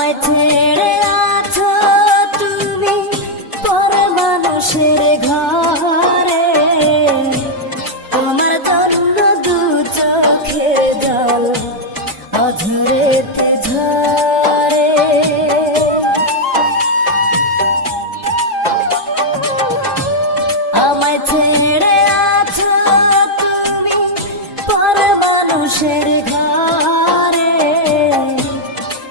আমায় ছেড়ে আছো তুমি পর মানুষের ঘরে, তোমার জন্য দু চোখের জল অঝরেতে ঝরে। আমায় ছেড়ে আছো তুমি পর মানুষের ঘরে,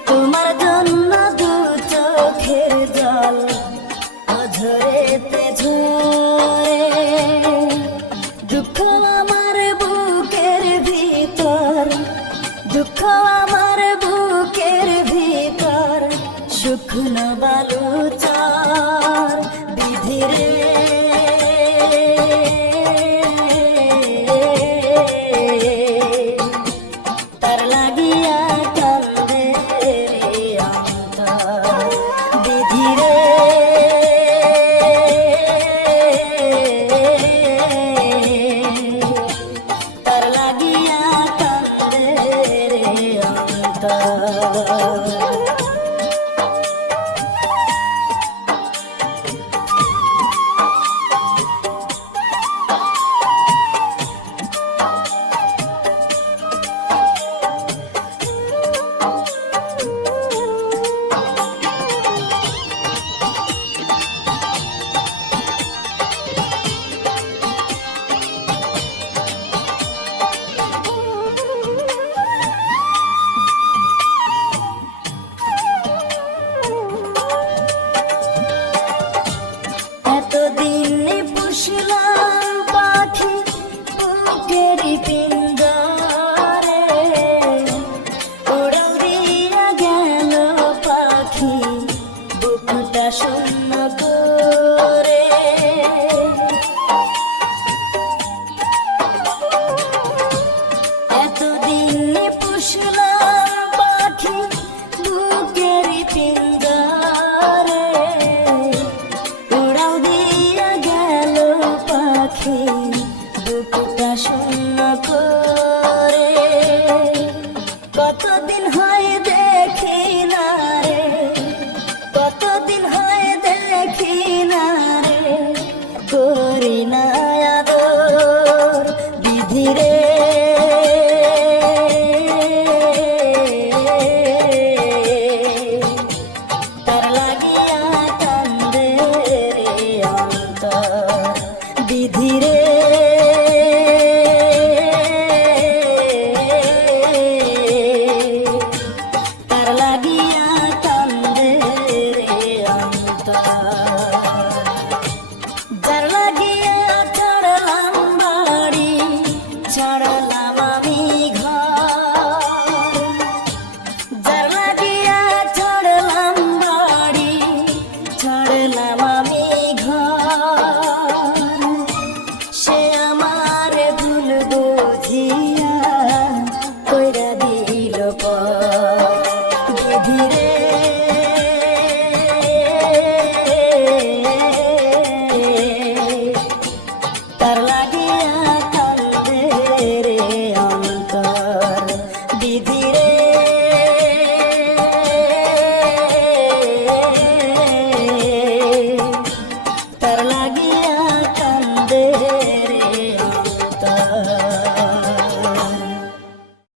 তোমার জন্য দু চোখের জল অঝরেতে ঝরে। দুঃখ আমার বুকের ভিতর, দুঃখ আমার বুকের ভিতর, শুকনো বালু চর বিধিরে। তার লাগিয়া কান্দে অন্তর বিধিরে। তার লাগিয়া কান্দে অন্তর। এতদিন পুষলাম পাখি বুকের পিঞ্জরে, উড়াল দিয়া গেল পাখি বুকটা শূন্য করে। এতদিন পুষলাম পাখি বুকের পিঞ্জরে, উড়াল দিয়া গেল পাখি বুকটা শূন্য করে। কতদিন হয় দেখি না রে, কতদিন হয় দেখি না রে, করি না আদর বিধিরে। তার লাগিয়া কান্দে অন্তর বিধিরে। তার লাগিয়া কান্দে অন্তর। যার লাগিয়া ছাড়লাম বাড়ি, ছাড়লাম আমি ঘর, যার লাগিয়া ছাড়লাম বাড়ি, ছাড়লাম আমি ঘর, সে আমার ভুল বুঝিয়া কইরা দিল পর বিধিরে। তার লাগিয়া কান্দে অন্তর বিধি।